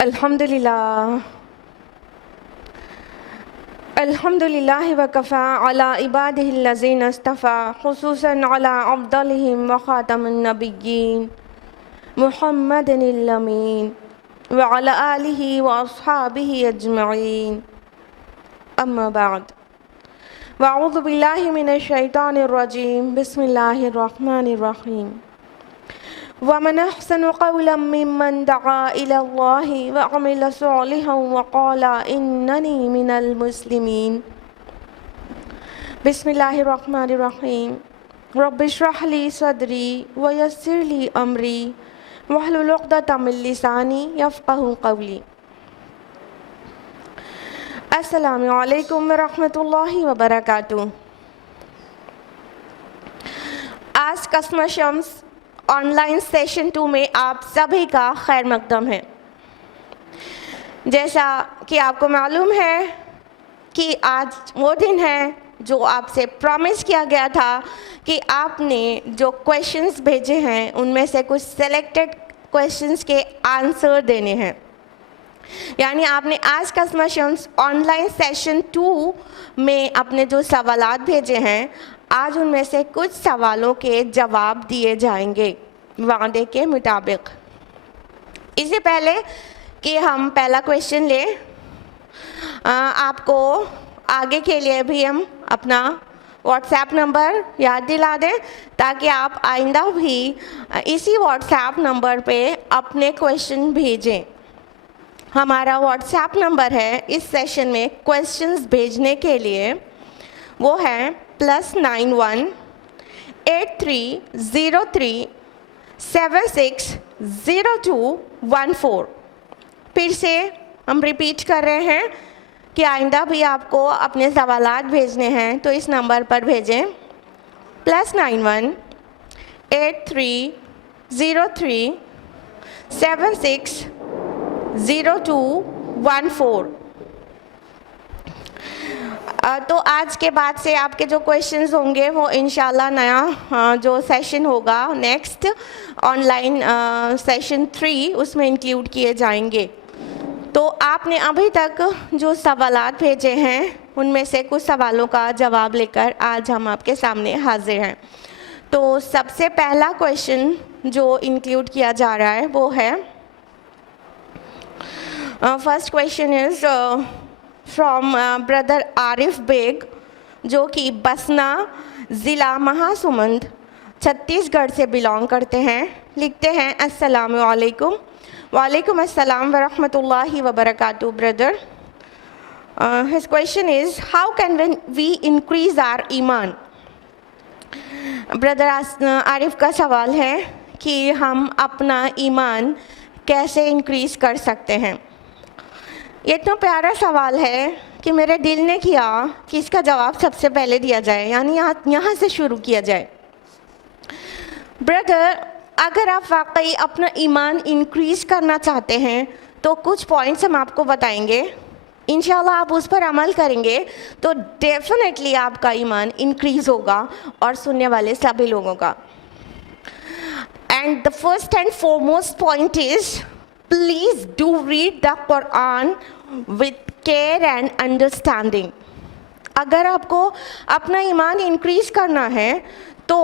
Alhamdulillah. Alhamdulillah wa kafa ala ibadihi allazina istafa khususan ala afdalihim wa khatamun nabiyyin Muhammadin al-amin wa ala alihi wa ashabihi ajma'in. Amma ba'd. Wa'udhu billahi minash shaitanir rajim. Bismillahir rahmanir rahim. وَمَنْ أَحْسَنُ قَوْلًا مِّمَّنْ دَعَا إِلَى اللَّهِ وَعَمِلَ صَالِحًا وَقَالَ إِنَّنِي مِنَ الْمُسْلِمِينَ. بسم الله الرحمن الرحيم. رب اشرح لي صدري ويسر لي أمري واحلل عقدة من لساني يفقهوا قولي. السلام علیکم ورحمۃ اللہ وبرکاتہ. آج قسم شمس آن لائن سیشن 2 میں آپ سبھی کا خیر مقدم ہے. جیسا کہ آپ کو معلوم ہے کہ آج وہ دن ہے جو آپ سے پرومس کیا گیا تھا کہ آپ نے جو کویشچنز بھیجے ہیں ان میں سے کچھ سلیکٹڈ کویشچنز کے آنسر دینے ہیں. یعنی آپ نے آج قسم شمس آن لائن سیشن 2 میں اپنے جو سوالات بھیجے ہیں آج ان میں سے کچھ سوالوں کے جواب دیے جائیں گے وعدے کے مطابق. اس سے پہلے کہ ہم پہلا کویشچن لیں آپ کو آگے کے لیے بھی ہم اپنا واٹس ایپ نمبر یاد دلا دیں تاکہ آپ آئندہ بھی اسی واٹس ایپ نمبر پہ اپنے کویشچن بھیجیں. ہمارا واٹس ایپ نمبر ہے اس سیشن میں کویشچنز بھیجنے کے لیے، وہ ہے +91 8303 760214. پھر سے ہم ریپیٹ کر رہے ہیں کہ آئندہ بھی آپ کو اپنے سوالات بھیجنے ہیں تو اس نمبر پر بھیجیں +91 8303 760214. تو آج کے بعد سے آپ کے جو کویشچنز ہوں گے وہ انشاءاللہ نیا جو سیشن ہوگا نیکسٹ آن لائن سیشن 3 اس میں انکلیوڈ کیے جائیں گے. تو آپ نے ابھی تک جو سوالات بھیجے ہیں ان میں سے کچھ سوالوں کا جواب لے کر آج ہم آپ کے سامنے حاضر ہیں. تو سب سے پہلا کویشچن جو انکلیوڈ کیا جا رہا ہے وہ ہے first question is from brother Arif Baig جو کہ بسنا ضلع مہاسمند چھتیس گڑھ سے بلانگ کرتے ہیں. لکھتے ہیں السلام علیکم. وعلیکم السلام ورحمۃ اللہ وبرکاتہ. Brother his question is how can we increase our ایمان. بردر عارف کا سوال ہے کہ ہم اپنا ایمان کیسے انکریز کر سکتے ہیں. یہ اتنا پیارا سوال ہے کہ میرے دل نے کیا کہ اس کا جواب سب سے پہلے دیا جائے، یعنی یہاں سے شروع کیا جائے. بردر اگر آپ واقعی اپنا ایمان انکریز کرنا چاہتے ہیں تو کچھ پوائنٹس ہم آپ کو بتائیں گے. انشاءاللہ آپ اس پر عمل کریں گے تو ڈیفینیٹلی آپ کا ایمان انکریز ہوگا اور سننے والے سبھی لوگوں کا. And the first and foremost point is please do read the Quran with care and understanding. اگر آپ کو اپنا ایمان انکریز کرنا ہے تو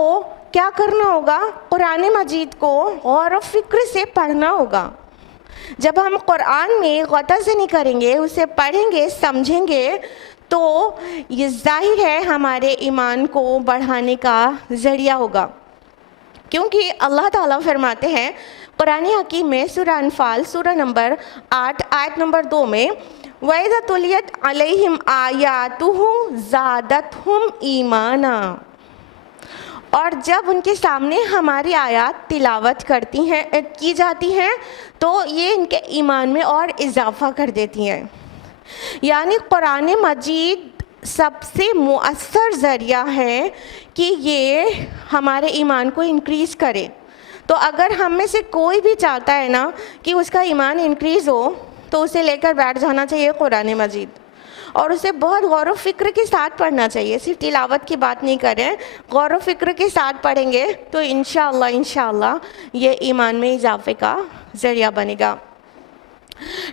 کیا کرنا ہوگا؟ قرآن مجید کو غور و فکر سے پڑھنا ہوگا. جب ہم قرآن میں غور سے نہیں کریں گے، اسے پڑھیں گے، سمجھیں گے تو یہ ظاہر ہے ہمارے ایمان کو بڑھانے کا ذریعہ ہوگا. کیونکہ اللہ تعالیٰ فرماتے ہیں قرآن حکیم میں سورہ انفال سورہ نمبر 8 آیت نمبر 2 میں وَإِذَا تُلِيَتْ عَلَيْهِمْ آيَاتُهُ زَادَتْهُمْ ایمانا. اور جب ان کے سامنے ہماری آیات تلاوت کی جاتی ہیں تو یہ ان کے ایمان میں اور اضافہ کر دیتی ہیں. یعنی قرآن مجید سب سے مؤثر ذریعہ ہے کہ یہ ہمارے ایمان کو انکریز کرے. تو اگر ہم میں سے کوئی بھی چاہتا ہے نا کہ اس کا ایمان انکریز ہو تو اسے لے کر بیٹھ جانا چاہیے قرآن مجید اور اسے بہت غور و فکر کے ساتھ پڑھنا چاہیے. صرف تلاوت کی بات نہیں کریں، غور و فکر کے ساتھ پڑھیں گے تو انشاءاللہ یہ ایمان میں اضافے کا ذریعہ بنے گا.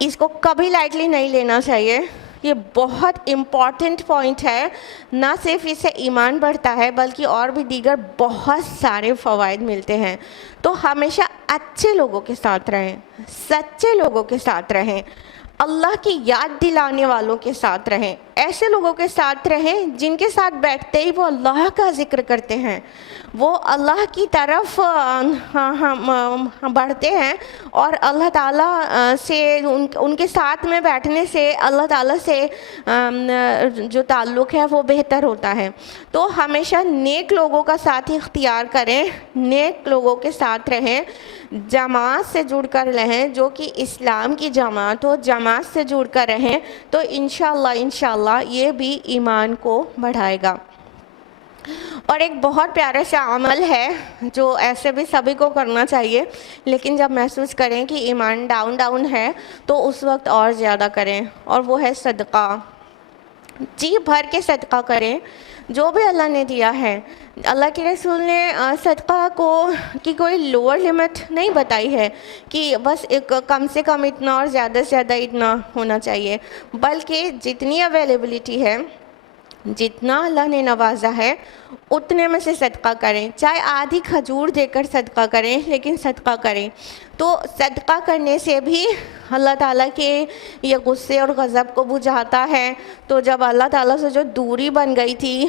اس کو کبھی لائٹلی نہیں لینا چاہیے. یہ بہت امپورٹنٹ پوائنٹ ہے. نہ صرف اس سے ایمان بڑھتا ہے بلکہ اور بھی دیگر بہت سارے فوائد ملتے ہیں. تو ہمیشہ اچھے لوگوں کے ساتھ رہیں, سچے لوگوں کے ساتھ رہیں, اللہ کی یاد دلانے والوں کے ساتھ رہیں, ایسے لوگوں کے ساتھ رہیں جن کے ساتھ بیٹھتے ہی وہ اللہ کا ذکر کرتے ہیں, وہ اللہ کی طرف بڑھتے ہیں, اور اللہ تعالیٰ سے ان کے ساتھ میں بیٹھنے سے اللہ تعالیٰ سے جو تعلق ہے وہ بہتر ہوتا ہے. تو ہمیشہ نیک لوگوں کا ساتھ اختیار کریں, نیک لوگوں کے ساتھ رہیں, جماعت سے جڑ کر رہیں جو کہ اسلام کی جماعت ہو, جماعت سے جڑ کر رہیں, تو انشاءاللہ یہ بھی ایمان کو بڑھائے گا. اور ایک بہت پیارا سا عمل ہے جو ایسے بھی سبھی کو کرنا چاہیے, لیکن جب محسوس کریں کہ ایمان ڈاؤن ہے تو اس وقت اور زیادہ کریں, اور وہ ہے صدقہ. جی بھر کے صدقہ کریں جو بھی اللہ نے دیا ہے. اللہ کے رسول نے صدقہ کی کوئی لوور لمٹ نہیں بتائی ہے کہ بس ایک کم سے کم اتنا اور زیادہ سے زیادہ اتنا ہونا چاہیے, بلکہ جتنی اویلیبلٹی ہے, جتنا اللہ نے نوازا ہے اتنے میں سے صدقہ کریں. چاہے آدھی کھجور دے کر صدقہ کریں, لیکن صدقہ کریں. تو صدقہ کرنے سے بھی اللہ تعالیٰ کے یہ غصے اور غضب کو بجھاتا ہے. تو جب اللہ تعالیٰ سے جو دوری بن گئی تھی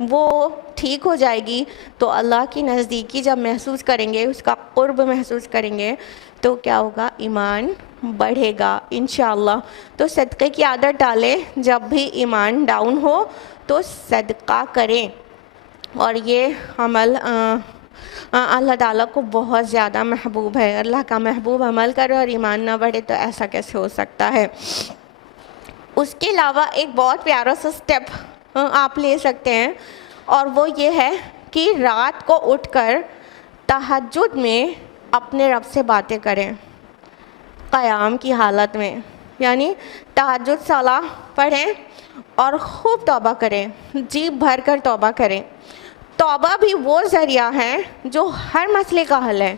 وہ ٹھیک ہو جائے گی, تو اللہ کی نزدیکی جب محسوس کریں گے, اس کا قرب محسوس کریں گے, تو کیا ہوگا؟ ایمان بڑھے گا انشاءاللہ. تو صدقے کی عادت ڈالیں, جب بھی ایمان ڈاؤن ہو تو صدقہ کریں. اور یہ عمل اللہ تعالیٰ کو بہت زیادہ محبوب ہے. اللہ کا محبوب عمل کرے اور ایمان نہ بڑھے تو ایسا کیسے ہو سکتا ہے؟ اس کے علاوہ ایک بہت پیارا سا سٹیپ آپ لے سکتے ہیں, اور وہ یہ ہے کہ رات کو اٹھ کر تہجد میں اپنے رب سے باتیں کریں, قیام کی حالت میں. یعنی تہجد صلاح پڑھیں اور خوب توبہ کریں, جی بھر کر توبہ کریں. توبہ بھی وہ ذریعہ ہے جو ہر مسئلے کا حل ہے.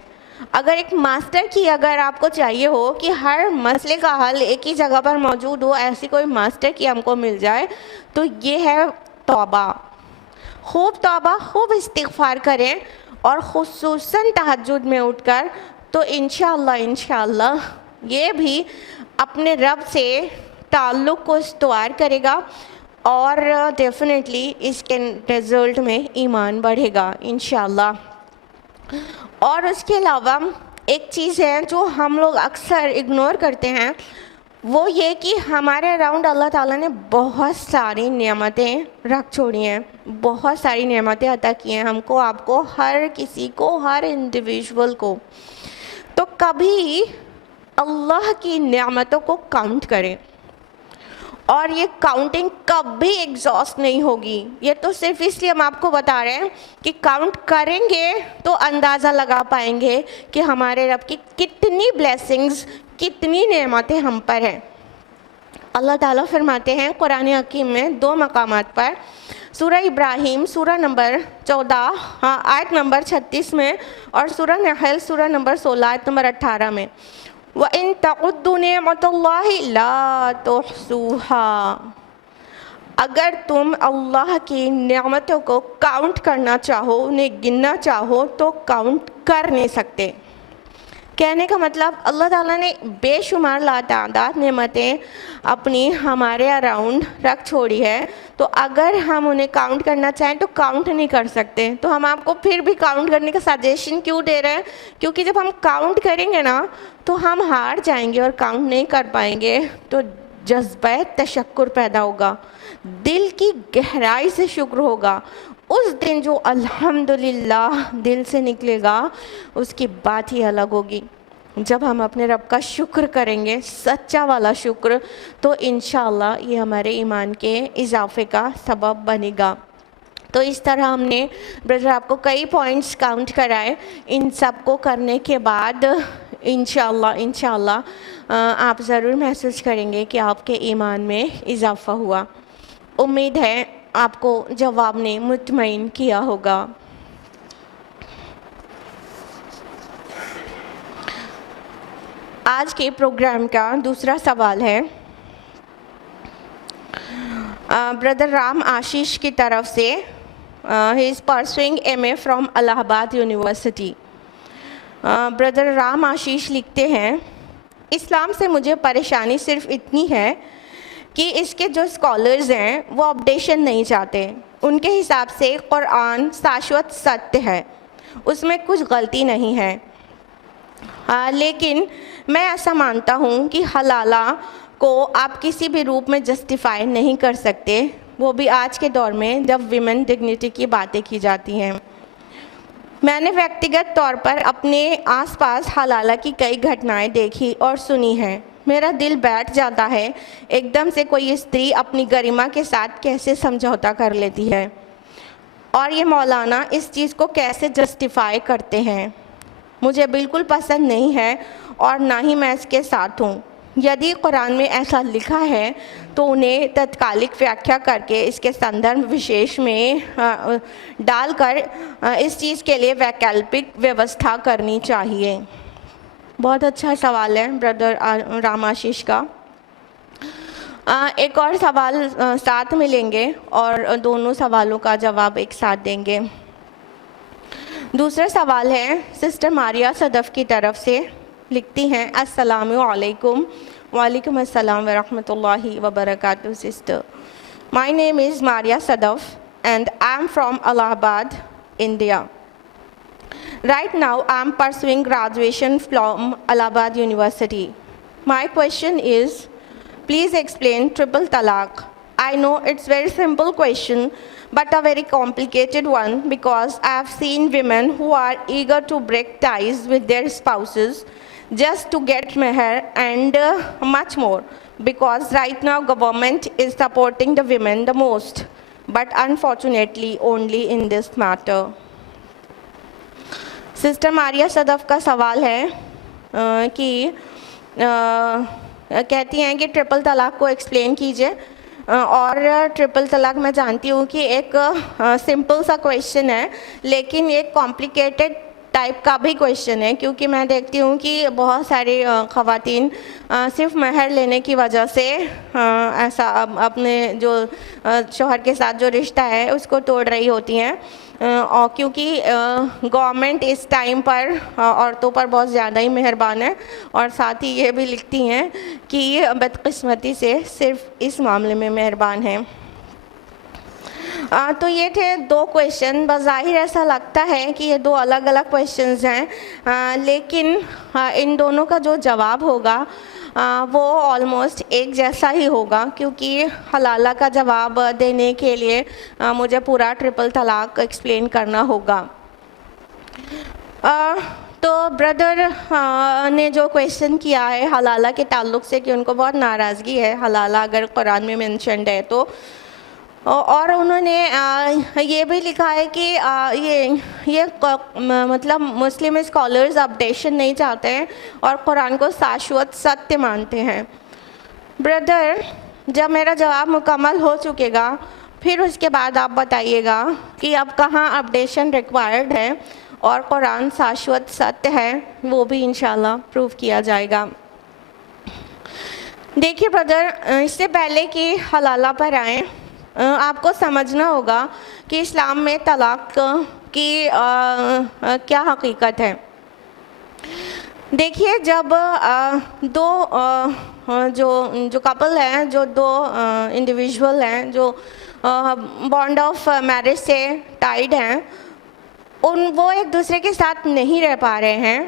اگر ایک ماسٹر کی اگر آپ کو چاہیے ہو کہ ہر مسئلے کا حل ایک ہی جگہ پر موجود ہو, ایسی کوئی ماسٹر کی ہم کو مل جائے, تو یہ ہے توبہ. خوب توبہ, خوب استغفار کریں, اور خصوصاً تہجد میں اٹھ کر. تو انشاءاللہ یہ بھی اپنے رب سے تعلق کو استوار کرے گا, اور ڈیفینیٹلی اس کے رزلٹ میں ایمان بڑھے گا انشاءاللہ. اور اس کے علاوہ ایک چیز ہے جو ہم لوگ اکثر اگنور کرتے ہیں, وہ یہ کہ ہمارے اراؤنڈ اللہ تعالیٰ نے بہت ساری نعمتیں رکھ چھوڑی ہیں, بہت ساری نعمتیں عطا کی ہیں ہم کو, آپ کو, ہر کسی کو, ہر انڈیویژول کو. تو کبھی اللہ کی نعمتوں کو کاؤنٹ کریں, اور یہ کاؤنٹنگ کبھی ایگزاسٹ نہیں ہوگی. یہ تو صرف اس لیے ہم آپ کو بتا رہے ہیں کہ کاؤنٹ کریں گے تو اندازہ لگا پائیں گے کہ ہمارے رب کی کتنی بلیسنگز, کتنی نعمتیں ہم پر ہیں. اللہ تعالیٰ فرماتے ہیں قرآن حکیم میں 2 مقامات پر, سورہ ابراہیم سورہ نمبر 14 آیت نمبر 36 میں, اور سورہ نحل سورہ نمبر 16 آیت نمبر 18 میں, وَإِن تَعُدُّوا نِعْمَةَ اللَّهِ لَا تُحْصُوهَا. اگر تم اللہ کی نعمتوں کو کاؤنٹ کرنا چاہو, انہیں گننا چاہو, تو کاؤنٹ کر نہیں سکتے. کہنے کا مطلب اللہ تعالیٰ نے بے شمار لاتعداد نعمتیں اپنی ہمارے اراؤنڈ رکھ چھوڑی ہے, تو اگر ہم انہیں کاؤنٹ کرنا چاہیں تو کاؤنٹ نہیں کر سکتے. تو ہم آپ کو پھر بھی کاؤنٹ کرنے کا سجیشن کیوں دے رہے ہیں؟ کیونکہ جب ہم کاؤنٹ کریں گے نا تو ہم ہار جائیں گے اور کاؤنٹ نہیں کر پائیں گے. تو جذبہ تشکر پیدا ہوگا, دل کی گہرائی سے شکر ہوگا. اس دن جو الحمدللہ دل سے نکلے گا اس کی بات ہی الگ ہوگی. جب ہم اپنے رب کا شکر کریں گے, سچا والا شکر, تو انشاءاللہ یہ ہمارے ایمان کے اضافے کا سبب بنے گا. تو اس طرح ہم نے برادر آپ کو کئی پوائنٹس کاؤنٹ کرائے. ان سب کو کرنے کے بعد انشاءاللہ آپ ضرور محسوس کریں گے کہ آپ کے ایمان میں اضافہ ہوا. امید ہے آپ کو جواب نے مطمئن کیا ہوگا. آج کے پروگرام کا دوسرا سوال ہے برادر رام آشیش کی طرف سے. ہی از پرسوئنگ MA فرام الہ آباد یونیورسٹی. برادر رام آشیش لکھتے ہیں اسلام سے مجھے پریشانی صرف اتنی ہے کہ اس کے جو اسکالرز ہیں وہ اپڈیشن نہیں چاہتے. ان کے حساب سے قرآن شاشوت ستیہ ہے, اس میں کچھ غلطی نہیں ہے. لیکن میں ایسا مانتا ہوں کہ حلالہ کو آپ کسی بھی روپ میں جسٹیفائی نہیں کر سکتے, وہ بھی آج کے دور میں جب ویمن ڈگنیٹی کی باتیں کی جاتی ہیں. میں نے ویکتیگت طور پر اپنے آس پاس حلالہ کی کئی گھٹنائیں دیکھی اور سنی ہیں. میرا دل بیٹھ جاتا ہے ایک دم سے کوئی استری اپنی گریما کے ساتھ کیسے سمجھوتا کر لیتی ہے, اور یہ مولانا اس چیز کو کیسے جسٹیفائی کرتے ہیں. مجھے بالکل پسند نہیں ہے اور نہ ہی میں اس کے ساتھ ہوں. یدی قرآن میں ایسا لکھا ہے تو انہیں تتکالک ویاکھیا کر کے اس کے سندربھ وشیش میں ڈال کر اس چیز کے لیے ویکلپک ویوستھا کرنی چاہیے. بہت اچھا سوال ہے برادر رام آشیش کا. ایک اور سوال ساتھ میں لیں گے اور دونوں سوالوں کا جواب ایک ساتھ دیں گے. دوسرا سوال ہے سسٹر ماریا صدف کی طرف سے. لکھتی ہیں السلام علیکم. وعلیکم السلام ورحمۃ اللہ وبرکاتہ. Sister, my name is Maria Sadaf and I am from Allahabad, India. Right now I am pursuing graduation from Allahabad University. My question is, please explain triple talaq. I know it's very simple question, but a very complicated one because I have seen women who are eager to break ties with their spouses just to get meher and much more, because right now government is supporting the women the most, but unfortunately only in this matter. Sister Maria Sadaf کا سوال ہے کہ کہتی ہیں کہ triple طلاق کو explain کیجئے. اور ٹرپل طلاق میں جانتی ہوں کہ ایک سمپل سا کویشچن ہے, لیکن ایک کمپلیکیٹڈ ٹائپ کا بھی کویشچن ہے, کیونکہ میں دیکھتی ہوں کہ بہت ساری خواتین صرف مہر لینے کی وجہ سے ایسا اپنے جو شوہر کے ساتھ جو رشتہ ہے اس کو توڑ رہی ہوتی ہیں, اور کیونکہ گورنمنٹ اس ٹائم پر عورتوں پر بہت زیادہ ہی مہربان ہے, اور ساتھ ہی یہ بھی لکھتی ہیں کہ بدقسمتی سے صرف اس معاملے میں مہربان ہیں. تو یہ تھے دو کویشچن. بظاہر ایسا لگتا ہے کہ یہ دو الگ الگ کویشچنز ہیں, لیکن ان دونوں کا جو جواب ہوگا وہ آلموسٹ ایک جیسا ہی ہوگا, کیونکہ حلالہ کا جواب دینے کے لیے مجھے پورا ٹرپل طلاق ایکسپلین کرنا ہوگا. تو بردر نے جو کویشچن کیا ہے حلالہ کے تعلق سے کہ ان کو بہت ناراضگی ہے حلالہ اگر قرآن میں مینشنڈ ہے تو, اور انہوں نے یہ بھی لکھا ہے کہ یہ مطلب مسلم اسکالرز اپڈیشن نہیں چاہتے ہیں اور قرآن کو شاشوت ستیہ مانتے ہیں. بردر, جب میرا جواب مکمل ہو چکے گا پھر اس کے بعد آپ بتائیے گا کہ اب کہاں اپڈیشن ریکوائرڈ ہے اور قرآن شاشوت ستیہ ہے, وہ بھی انشاءاللہ پروف کیا جائے گا. دیکھیے بردر, اس سے پہلے کہ حلالہ پر آئیں آپ کو سمجھنا ہوگا کہ اسلام میں طلاق کی کیا حقیقت ہے. دیکھیے, جب جو کپل ہیں, جو دو انڈیویژول ہیں جو بانڈ آف میرج سے ٹائڈ ہیں, وہ ایک دوسرے کے ساتھ نہیں رہ پا رہے ہیں,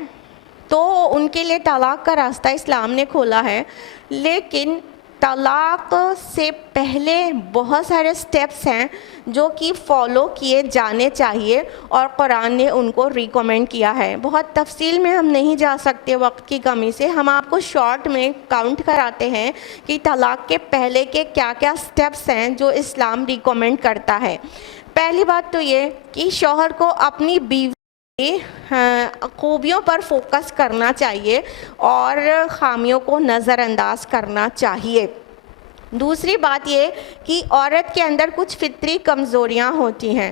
تو ان کے لیے طلاق کا راستہ اسلام نے کھولا ہے. لیکن طلاق سے پہلے بہت سارے سٹیپس ہیں جو کہ فالو کیے جانے چاہیے, اور قرآن نے ان کو ریکمینڈ کیا ہے. بہت تفصیل میں ہم نہیں جا سکتے وقت کی کمی سے, ہم آپ کو شارٹ میں کاؤنٹ کراتے ہیں کہ طلاق کے پہلے کے کیا کیا سٹیپس ہیں جو اسلام ریکمینڈ کرتا ہے. پہلی بات تو یہ کہ شوہر کو اپنی بیوی خوبیوں پر فوکس کرنا چاہیے اور خامیوں کو نظر انداز کرنا چاہیے. دوسری بات یہ کہ عورت کے اندر کچھ فطری کمزوریاں ہوتی ہیں,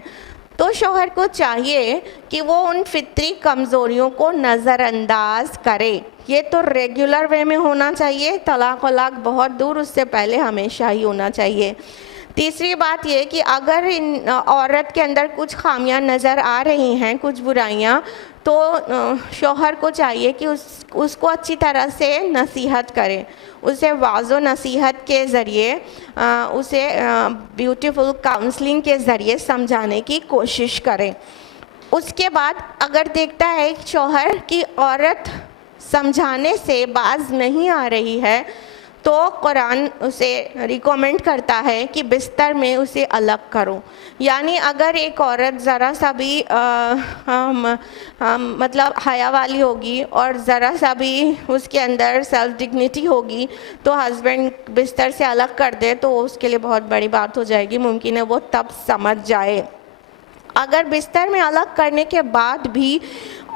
تو شوہر کو چاہیے کہ وہ ان فطری کمزوریوں کو نظر انداز کرے. یہ تو ریگولر وے میں ہونا چاہیے, طلاق ولاق بہت دور, اس سے پہلے ہمیشہ ہی ہونا چاہیے. تیسری بات یہ کہ اگر عورت کے اندر کچھ خامیاں نظر آ رہی ہیں, کچھ برائیاں, تو شوہر کو چاہیے کہ اس کو اچھی طرح سے نصیحت کرے, اسے واضح و نصیحت کے ذریعے, اسے بیوٹیفل کاؤنسلنگ کے ذریعے سمجھانے کی کوشش کرے. اس کے بعد اگر دیکھتا ہے شوہر کی عورت سمجھانے سے باز نہیں آ رہی ہے, تو قرآن اسے ریکومنڈ کرتا ہے کہ بستر میں اسے الگ کرو. یعنی اگر ایک عورت ذرا سا بھی مطلب حیا والی ہوگی اور ذرا سا بھی اس کے اندر سیلف ڈگنیٹی ہوگی, تو ہسبینڈ بستر سے الگ کر دے تو اس کے لیے بہت بڑی بات ہو جائے گی. ممکن ہے وہ تب سمجھ جائے. اگر بستر میں الگ کرنے کے بعد بھی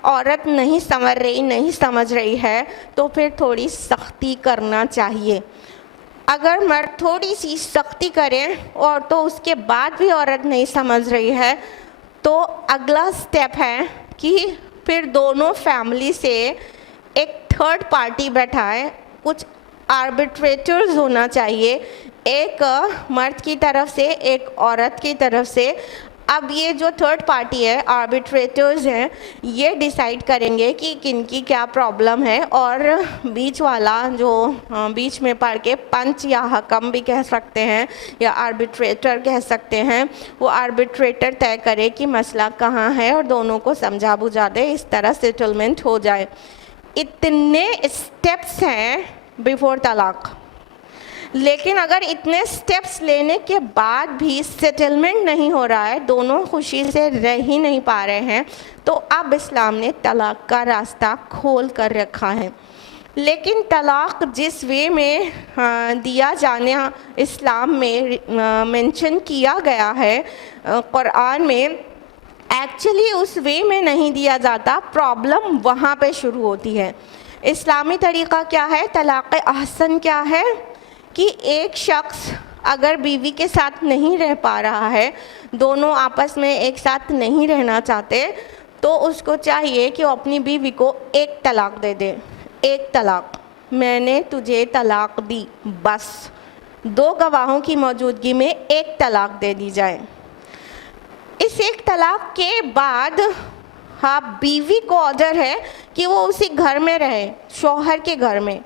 عورت نہیں سمجھ رہی, نہیں سمجھ رہی ہے, تو پھر تھوڑی سختی کرنا چاہیے. اگر مرد تھوڑی سی سختی کرے اور تو اس کے بعد بھی عورت نہیں سمجھ رہی ہے, تو اگلا سٹیپ ہے کہ پھر دونوں فیملی سے ایک تھرڈ پارٹی بیٹھائے. کچھ آربیٹریٹرز ہونا چاہیے, ایک مرد کی طرف سے, ایک عورت کی طرف سے. اب یہ جو تھرڈ پارٹی ہے, آربیٹریٹرز ہیں, یہ ڈیسائیڈ کریں گے کہ کن کی کیا پرابلم ہے, اور بیچ والا جو بیچ میں پڑھ کے پنچ یا حکم بھی کہہ سکتے ہیں یا آربیٹریٹر کہہ سکتے ہیں, وہ آربیٹریٹر طے کرے کہ مسئلہ کہاں ہے اور دونوں کو سمجھا بجھا دے, اس طرح سیٹلمنٹ ہو جائے. اتنے اسٹیپس ہیں بیفور طلاق. لیکن اگر اتنے سٹیپس لینے کے بعد بھی سیٹلمنٹ نہیں ہو رہا ہے, دونوں خوشی سے رہ ہی نہیں پا رہے ہیں, تو اب اسلام نے طلاق کا راستہ کھول کر رکھا ہے. لیکن طلاق جس وے میں دیا جانا اسلام میں مینشن کیا گیا ہے قرآن میں, ایکچولی اس وے میں نہیں دیا جاتا. پرابلم وہاں پہ شروع ہوتی ہے. اسلامی طریقہ کیا ہے, طلاق احسن کیا ہے کہ ایک شخص اگر بیوی کے ساتھ نہیں رہ پا رہا ہے, دونوں آپس میں ایک ساتھ نہیں رہنا چاہتے, تو اس کو چاہیے کہ وہ اپنی بیوی کو ایک طلاق دے دے. ایک طلاق, میں نے تجھے طلاق دی, بس 2 گواہوں کی موجودگی میں ایک طلاق دے دی جائے. اس ایک طلاق کے بعد ہاں بیوی کو آرڈر ہے کہ وہ اسی گھر میں رہے, شوہر کے گھر میں,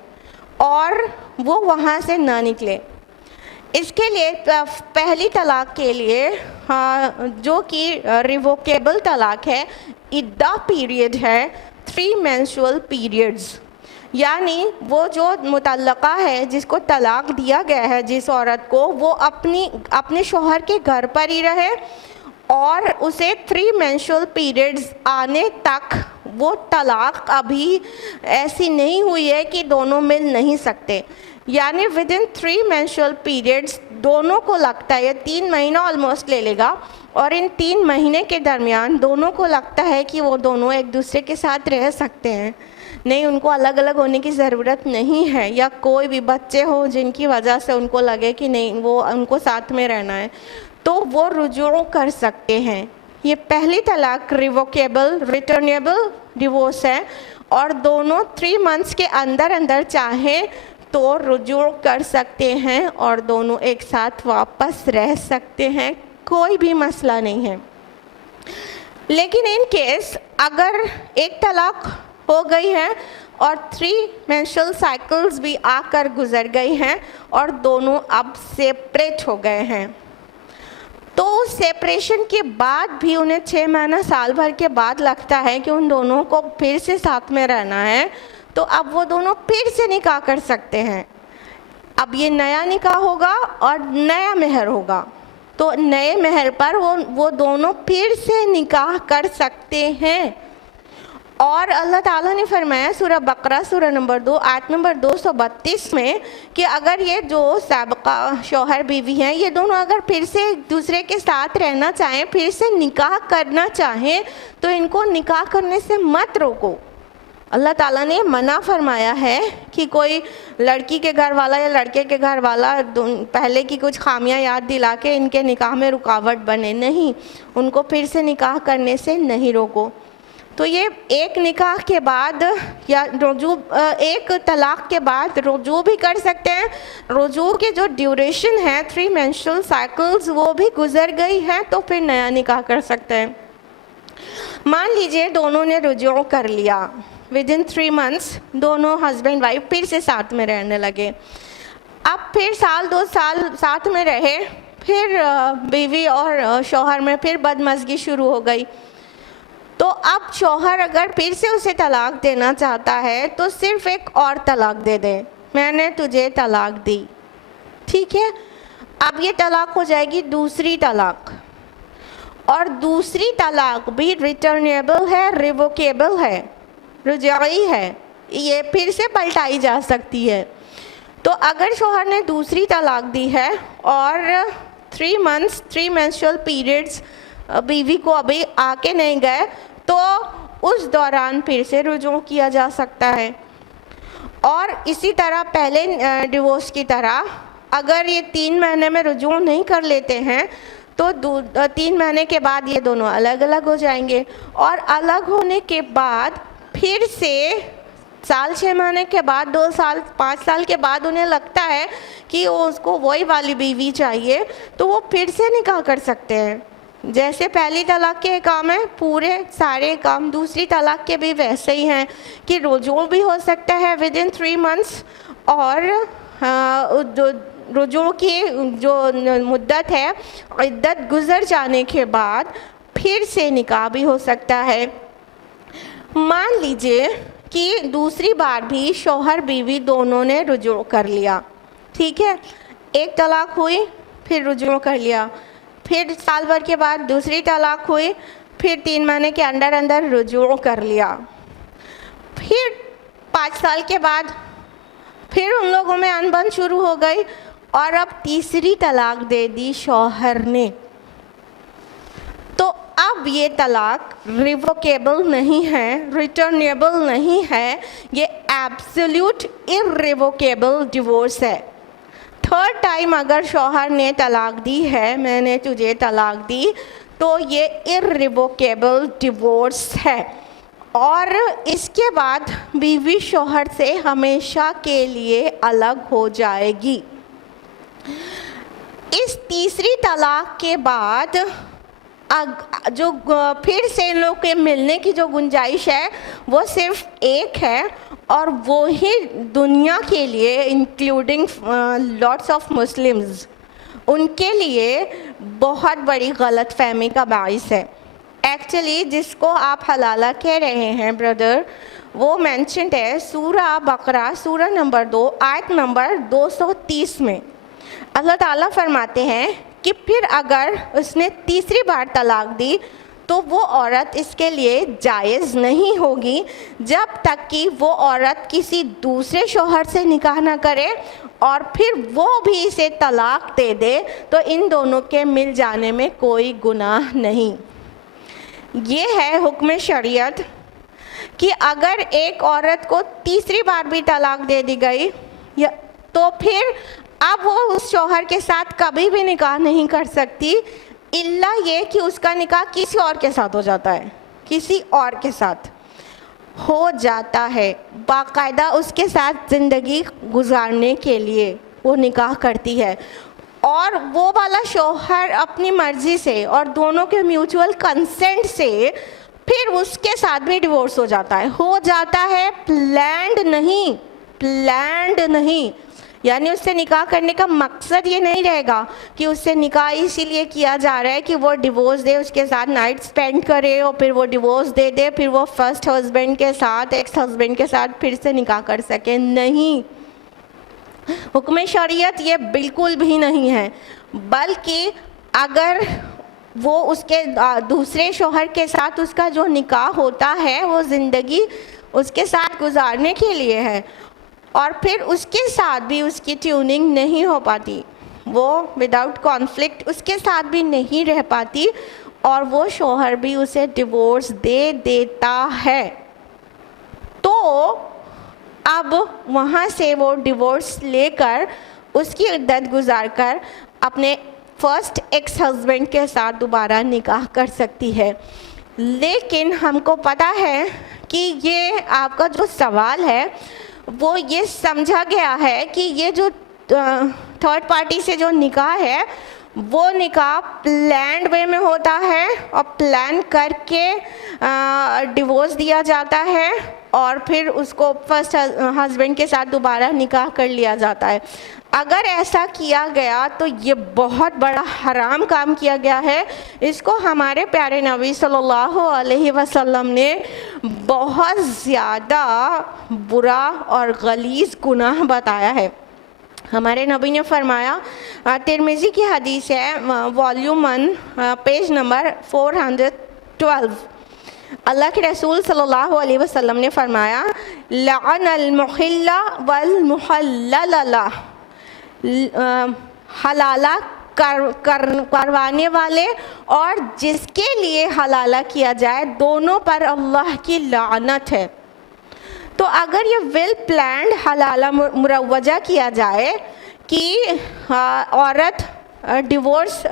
اور وہ وہاں سے نہ نکلے. اس کے لیے پہلی طلاق کے لیے جو کہ ریووکیبل طلاق ہے, عدہ پیریڈ ہے 3 مینسٹرول پیریڈز. یعنی وہ جو مطلقہ ہے, جس کو طلاق دیا گیا ہے, جس عورت کو, وہ اپنے شوہر کے گھر پر ہی رہے, اور اسے 3 مینسٹرول پیریڈز آنے تک وہ طلاق ابھی ایسی نہیں ہوئی ہے کہ دونوں مل نہیں سکتے. یعنی ودن 3 مینسٹرول پیریڈز دونوں کو لگتا ہے, 3 مہینہ آلموسٹ لے لے گا, اور ان 3 مہینے کے درمیان دونوں کو لگتا ہے کہ وہ دونوں ایک دوسرے کے ساتھ رہ سکتے ہیں, نہیں ان کو الگ الگ ہونے کی ضرورت نہیں ہے, یا کوئی بھی بچے ہو جن کی وجہ سے ان کو لگے کہ نہیں وہ ان کو ساتھ میں رہنا ہے, تو وہ رجوع کر سکتے ہیں. یہ پہلی طلاق ریووکیبل ریٹرنیبل ڈیورس ہے, اور دونوں 3 منتھس کے اندر چاہیں تو رجوع کر سکتے ہیں اور دونوں ایک ساتھ واپس رہ سکتے ہیں, کوئی بھی مسئلہ نہیں ہے. لیکن ان کیس اگر ایک طلاق ہو گئی ہے اور 3 مینسٹرول سائیکلز بھی آ کر گزر گئی ہیں اور دونوں اب سیپریٹ ہو گئے ہیں, تو سیپریشن کے بعد بھی انہیں 6 مہینہ سال بھر کے بعد لگتا ہے کہ ان دونوں کو پھر سے ساتھ میں رہنا ہے, تو اب وہ دونوں پھر سے نکاح کر سکتے ہیں. اب یہ نیا نکاح ہوگا اور نیا مہر ہوگا, تو نئے مہر پر وہ دونوں پھر سے نکاح کر سکتے ہیں. اور اللہ تعالیٰ نے فرمایا سورہ بقرہ سورہ نمبر 2 آیت نمبر 232 میں کہ اگر یہ جو سابقہ شوہر بیوی ہیں, یہ دونوں اگر پھر سے ایک دوسرے کے ساتھ رہنا چاہیں, پھر سے نکاح کرنا چاہیں, تو ان کو نکاح کرنے سے مت روکو. اللہ تعالیٰ نے منع فرمایا ہے کہ کوئی لڑکی کے گھر والا یا لڑکے کے گھر والا پہلے کی کچھ خامیاں یاد دلا کے ان کے نکاح میں رکاوٹ بنے، نہیں، ان کو پھر سے نکاح کرنے سے نہیں روکو۔ تو یہ ایک نکاح کے بعد یا رجوع، ایک طلاق کے بعد رجوع بھی کر سکتے ہیں۔ رجوع کی جو ڈیوریشن ہے 3 menstrual cycles وہ بھی گزر گئی ہے تو پھر نیا نکاح کر سکتے ہیں۔ مان لیجئے دونوں نے رجوع کر لیا، within 3 months دونوں ہسبینڈ وائف پھر سے ساتھ میں رہنے لگے، اب پھر 2 سال ساتھ میں رہے، پھر بیوی اور شوہر میں پھر بدمزگی شروع ہو گئی، تو اب شوہر اگر پھر سے اسے طلاق دینا چاہتا ہے تو صرف ایک اور طلاق دے دے، میں نے تجھے طلاق دی، ٹھیک ہے؟ اب یہ طلاق ہو جائے گی دوسری طلاق، اور دوسری طلاق بھی ریٹرنیبل ہے، ریووکیبل ہے، رجعی ہے، یہ پھر سے پلٹائی جا سکتی ہے۔ تو اگر شوہر نے دوسری طلاق دی ہے اور 3 months 3 menstrual periods بیوی کو ابھی آ کے نہیں گئے تو اس دوران پھر سے رجوع کیا جا سکتا ہے۔ اور اسی طرح پہلے ڈیورس کی طرح اگر یہ 3 مہینے میں رجوع نہیں کر لیتے ہیں تو 3 مہینے کے بعد یہ دونوں الگ الگ ہو جائیں گے، اور الگ ہونے کے بعد پھر سے 1 سال 6 مہینے کے بعد 2 سال 5 سال کے بعد انہیں لگتا ہے کہ اس کو وہی والی بیوی چاہیے تو وہ پھر سے نکاح کر سکتے ہیں۔ جیسے پہلی طلاق کے احکام ہیں پورے سارے احکام دوسری طلاق کے بھی ویسے ہی ہیں کہ رجوع بھی ہو سکتا ہے within 3 months، اور رجوع کی جو مدت ہے عدت گزر جانے کے بعد پھر سے نکاح بھی ہو سکتا ہے۔ مان لیجئے کہ دوسری بار بھی شوہر بیوی دونوں نے رجوع کر لیا، ٹھیک ہے، ایک طلاق ہوئی پھر رجوع کر لیا، پھر سال بھر کے بعد دوسری طلاق ہوئی، پھر 3 مہینے کے اندر رجوع کر لیا، پھر 5 سال کے بعد پھر ان لوگوں میں انبن شروع ہو گئی اور اب تیسری طلاق دے دی شوہر نے، تو اب یہ طلاق ریووکیبل نہیں ہے، ریٹرنیبل نہیں ہے، یہ ایبسلیوٹ irrevocable ڈیورس ہے۔ 3rd ٹائم اگر شوہر نے طلاق دی ہے، میں نے تجھے طلاق دی، تو یہ irrevocable ڈیورس ہے، اور اس کے بعد بیوی شوہر سے ہمیشہ کے لیے الگ ہو جائے گی۔ اس تیسری طلاق کے بعد جو پھر سے ان لوگ کے ملنے کی جو گنجائش ہے وہ صرف ایک ہے، اور وہی دنیا کے لیے انکلوڈنگ لاٹس آف مسلمز ان کے لیے بہت بڑی غلط فہمی کا باعث ہے۔ ایکچولی جس کو آپ حلالہ کہہ رہے ہیں بردر، وہ مینشنڈ ہے سورہ بقرہ سورہ نمبر 2 آیت نمبر 230 میں۔ اللہ تعالیٰ فرماتے ہیں کہ پھر اگر اس نے تیسری بار طلاق دی تو وہ عورت اس کے لیے جائز نہیں ہوگی جب تک کہ وہ عورت کسی دوسرے شوہر سے نکاح نہ کرے اور پھر وہ بھی اسے طلاق دے دے، تو ان دونوں کے مل جانے میں کوئی گناہ نہیں۔ یہ ہے حکم شریعت کہ اگر ایک عورت کو تیسری بار بھی طلاق دے دی گئی تو پھر اب وہ اس شوہر کے ساتھ کبھی بھی نکاح نہیں کر سکتی، الا یہ کہ اس کا نکاح کسی اور کے ساتھ ہو جاتا ہے، کسی اور کے ساتھ ہو جاتا ہے، باقاعدہ اس کے ساتھ زندگی گزارنے کے لیے وہ نکاح کرتی ہے، اور وہ والا شوہر اپنی مرضی سے اور دونوں کے میوچول کنسنٹ سے پھر اس کے ساتھ بھی ڈیورس ہو جاتا ہے، پلانڈ نہیں، یعنی اس سے نکاح کرنے کا مقصد یہ نہیں رہے گا کہ اس سے نکاح اسی لیے کیا جا رہا ہے کہ وہ ڈیورس دے، اس کے ساتھ نائٹ سپینڈ کرے اور پھر وہ ڈیورس دے دے، پھر وہ فرسٹ ہسبینڈ کے ساتھ ایکس ہسبینڈ کے ساتھ پھر سے نکاح کر سکے، نہیں، حکم شریعت یہ بالکل بھی نہیں ہے، بلکہ اگر وہ اس کے دوسرے شوہر کے ساتھ اس کا جو نکاح ہوتا ہے وہ زندگی اس کے ساتھ گزارنے کے لیے ہے، اور پھر اس کے ساتھ بھی اس کی ٹیوننگ نہیں ہو پاتی، وہ وداؤٹ کانفلکٹ اس کے ساتھ بھی نہیں رہ پاتی، اور وہ شوہر بھی اسے ڈیورس دے دیتا ہے، تو وہ اب وہاں سے وہ ڈیورس لے کر اس کی عدت گزار کر اپنے فرسٹ ایکس ہسبینڈ کے ساتھ دوبارہ نکاح کر سکتی ہے. لیکن ہم کو پتہ ہے کہ یہ آپ کا جو سوال ہے وہ یہ سمجھا گیا ہے کہ یہ جو تھرڈ پارٹی سے جو نکاح ہے وہ نکاح پلانڈ وے میں ہوتا ہے اور پلان کر کے ڈیورس دیا جاتا ہے اور پھر اس کو فرسٹ ہسبینڈ کے ساتھ دوبارہ نکاح کر لیا جاتا ہے. اگر ایسا کیا گیا تو یہ بہت بڑا حرام کام کیا گیا ہے. اس کو ہمارے پیارے نبی صلی اللہ علیہ وسلم نے بہت زیادہ برا اور غلیظ گناہ بتایا ہے. ہمارے نبی نے فرمایا، ترمذی کی حدیث ہے، والیوم 1 پیج نمبر 412، اللہ کے رسول صلی اللہ علیہ وسلم نے فرمایا، لعن المحل والمحلل لہ، حلالہ کروانے والے اور جس کے لیے حلالہ کیا جائے دونوں پر اللہ کی لعنت ہے. تو اگر یہ ویل پلانڈ حلالہ مروجہ کیا جائے کہ عورت ڈیورس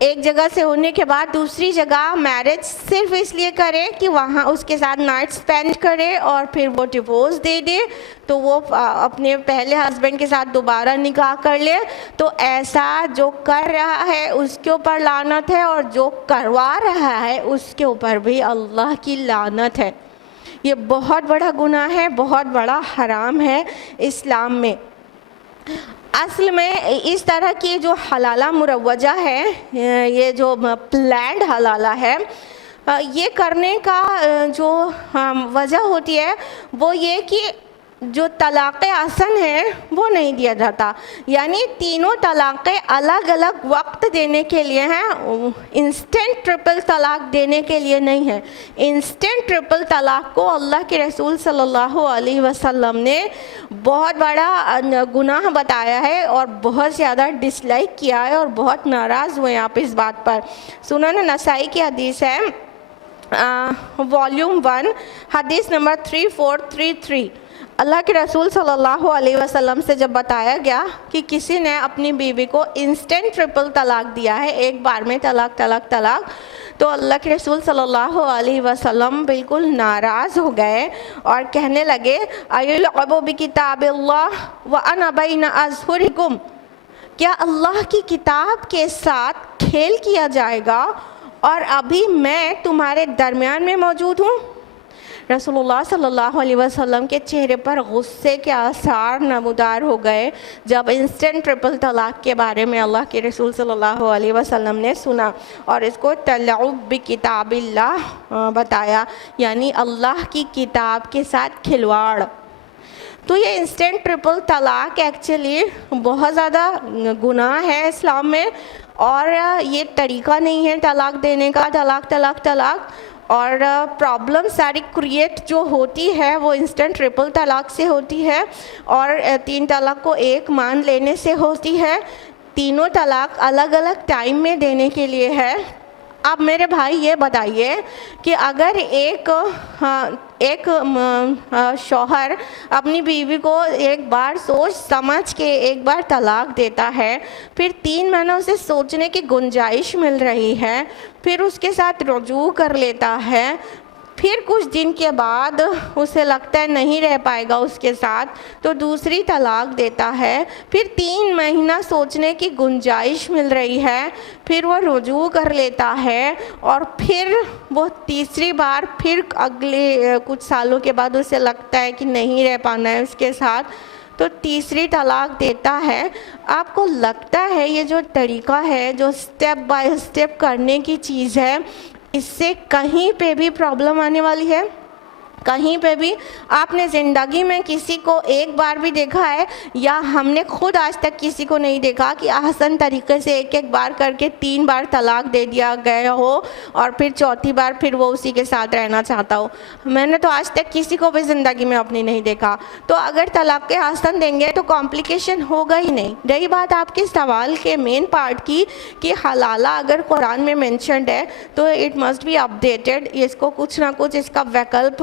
ایک جگہ سے ہونے کے بعد دوسری جگہ میرج صرف اس لیے کرے کہ وہاں اس کے ساتھ نائٹ سپینڈ کرے اور پھر وہ ڈیورس دے دے تو وہ اپنے پہلے ہسبینڈ کے ساتھ دوبارہ نکاح کر لے، تو ایسا جو کر رہا ہے اس کے اوپر لعنت ہے اور جو کروا رہا ہے اس کے اوپر بھی اللہ کی لعنت ہے. یہ بہت بڑا گناہ ہے، بہت بڑا حرام ہے اسلام میں. اصل میں اس طرح کی جو حلالہ مروجہ ہے، یہ جو پلانڈ حلالہ ہے، یہ کرنے کا جو وجہ ہوتی ہے وہ یہ کہ جو طلاق حسن ہے وہ نہیں دیا جاتا. یعنی تینوں طلاقیں الگ الگ وقت دینے کے لیے ہیں، انسٹنٹ ٹرپل طلاق دینے کے لیے نہیں ہے. انسٹنٹ ٹرپل طلاق کو اللہ کے رسول صلی اللہ علیہ وسلم نے بہت بڑا گناہ بتایا ہے اور بہت زیادہ ڈس لائک کیا ہے اور بہت ناراض ہوئے آپ اس بات پر. سنن نسائی کی حدیث ہے، والیوم 1 حدیث نمبر 3433، اللہ کے رسول صلی اللہ علیہ وسلم سے جب بتایا گیا کہ کسی نے اپنی بیوی کو انسٹنٹ ٹرپل طلاق دیا ہے، ایک بار میں طلاق طلاق طلاق، تو اللہ کے رسول صلی اللہ علیہ وسلم بالکل ناراض ہو گئے اور کہنے لگے، ایلعب بکتاب اللہ وانا بین اظہرکم، کیا اللہ کی کتاب کے ساتھ کھیل کیا جائے گا اور ابھی میں تمہارے درمیان میں موجود ہوں؟ رسول اللہ صلی اللہ علیہ وسلم کے چہرے پر غصے کے آثار نمودار ہو گئے جب انسٹنٹ ٹرپل طلاق کے بارے میں اللہ کے رسول صلی اللہ علیہ وسلم نے سنا اور اس کو تلعب بکتاب اللہ بتایا، یعنی اللہ کی کتاب کے ساتھ کھلواڑ. تو یہ انسٹنٹ ٹرپل طلاق ایکچولی بہت زیادہ گناہ ہے اسلام میں، اور یہ طریقہ نہیں ہے طلاق دینے کا، طلاق طلاق طلاق. اور پرابلم ساری کریٹ جو ہوتی ہے وہ انسٹنٹ ٹرپل طلاق سے ہوتی ہے اور 3 طلاق کو ایک مان لینے سے ہوتی ہے. تینوں طلاق الگ الگ ٹائم میں دینے کے لیے ہے. اب میرے بھائی یہ بتائیے کہ اگر ایک شوہر اپنی بیوی کو ایک بار سوچ سمجھ کے ایک بار طلاق دیتا ہے، پھر 3 مہینوں سے سوچنے کی گنجائش مل رہی ہے، پھر اس کے ساتھ رجوع کر لیتا ہے، پھر کچھ دن کے بعد اسے لگتا ہے نہیں رہ پائے گا اس کے ساتھ تو دوسری طلاق دیتا ہے، پھر 3 مہینہ سوچنے کی گنجائش مل رہی ہے، پھر وہ رجوع کر لیتا ہے اور پھر وہ تیسری بار پھر اگلے کچھ سالوں کے بعد اسے لگتا ہے کہ نہیں رہ پانا ہے اس کے ساتھ تو تیسری طلاق دیتا ہے. آپ کو لگتا ہے یہ جو طریقہ ہے، جو سٹیپ بائی سٹیپ کرنے کی چیز ہے، اس سے کہیں پہ بھی پرابلم آنے والی ہے؟ کہیں پہ بھی آپ نے زندگی میں کسی کو ایک بار بھی دیکھا ہے یا ہم نے خود آج تک کسی کو نہیں دیکھا کہ آسان طریقے سے ایک بار کر کے 3 بار طلاق دے دیا گیا ہو اور پھر چوتھی بار پھر وہ اسی کے ساتھ رہنا چاہتا ہو؟ میں نے تو آج تک کسی کو بھی زندگی میں اپنی نہیں دیکھا. تو اگر طلاق کے آسان دیں گے تو کمپلیکیشن ہوگا ہی نہیں. رہی بات آپ کے سوال کے مین پارٹ کی کہ حلالہ اگر قرآن میں مینشنڈ ہے تو اٹ مسٹ بی اپڈیٹڈ، اس کو کچھ نہ کچھ اس کا ویکلپ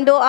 2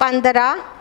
15